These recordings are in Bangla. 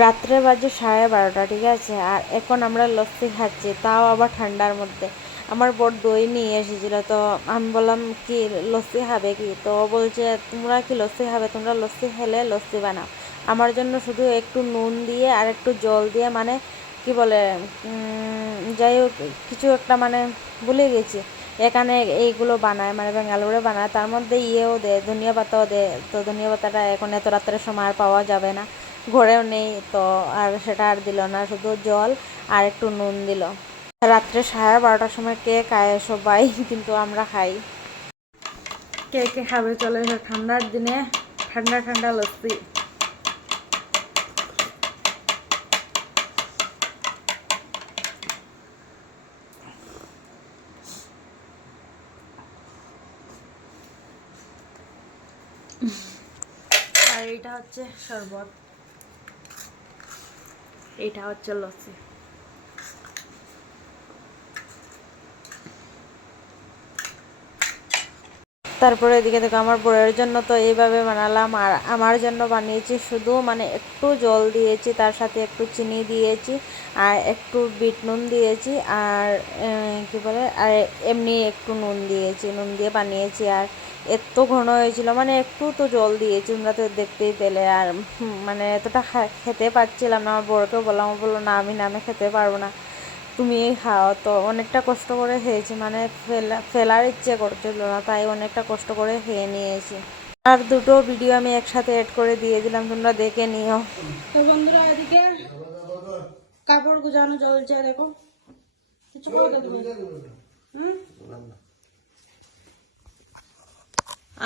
রাত্রে বাজে 12:30, ঠিক আছে। আর এখন আমরা লস্যি খাচ্ছি, তাও আবার ঠান্ডার মধ্যে। আমার বর দই নিয়ে এসেছিলো, তো আমি বললাম কি লস্যি খাবে কি, তো ও বলছে তোমরা কি লস্যি খাবে, তোমরা লস্যি খেলে লস্যি বানাও। আমার জন্য শুধু একটু নুন দিয়ে আর একটু জল দিয়ে, মানে কি বলে, যাই হোক কিছু একটা, মানে ভুলে গেছি। এখানে এইগুলো বানায়, মানে বেঙ্গালুরু বানায়, তার মধ্যে ইয়েও দেয়, ধনিয়া পাতাও দেয়। তো ধনিয়া পাতাটা এখন এত রাত্রের সময় আর পাওয়া যাবে না, ঘরেও নেই, তো আর সেটা আর দিল না, শুধু জল আর একটু নুন দিল। রাত্রে 12:30টার সময় কে খায় সবাই, কিন্তু আমরা খাই। কে কে খাবে চলে এসো, ঠান্ডার দিনে ঠান্ডা ঠান্ডা লস্যি। আর এইটা হচ্ছে শরবত, এইটা হচ্ছে লস্যি। তারপরে এদিকে দেখো আমার বউয়ের জন্য তো এইভাবে বানালাম, আর আমার জন্য বানিয়েছি শুধু, মানে একটু জল দিয়েছি, তার সাথে একটু চিনি দিয়েছি, আর একটু বিট নুন দিয়েছি, আর কি বলে, আর এমনি একটু নুন দিয়েছি, নুন দিয়ে বানিয়েছি। আর এত ঘন হয়েছিল, মানে একটু তো জল দিয়েছি, তোমরা তো দেখতেই পেলে। আর মানে এতটা খেতে পারছিলাম না, আমার বউকেও বললাম, ও বললো না আমি খেতে পারবো না, তুমি খাও। তো অনেকটা কষ্ট করে খেয়েছি, মানে ফেলার ইচ্ছে করছিল না, তাই অনেকটা কষ্ট করে খেয়ে নিয়েছি। আর দুটো ভিডিও আমি একসাথে অ্যাড করে দিয়ে দিলাম, তোমরা দেখে নিও। তো বন্ধুরা এদিকে কাপড় গুজানো চলছে, দেখো কিছু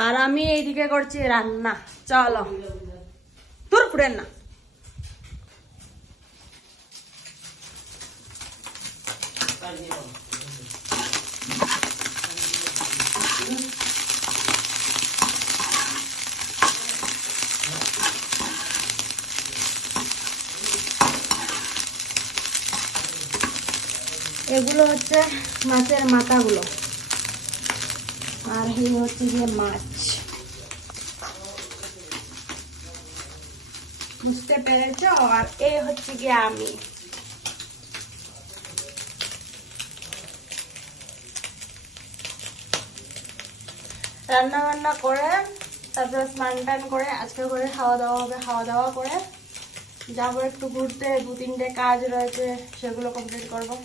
আর আমি এইদিকে করছি রান্না। চলো তোর ফুড়েন না। এগুলো হচ্ছে মাছের মাথাগুলো, আর এই হচ্ছে গিয়ে মাছ। বুঝতে পেরেছ? আর এই হচ্ছে গিয়ে আমি। রান্না বান্না করে তারপরে স্নান টান করে আজকে করে খাওয়া দাওয়া হবে, খাওয়া দাওয়া করে যাবো একটু ঘুরতে, 2-3টে কাজ রয়েছে, সেগুলো কমপ্লিট করবো।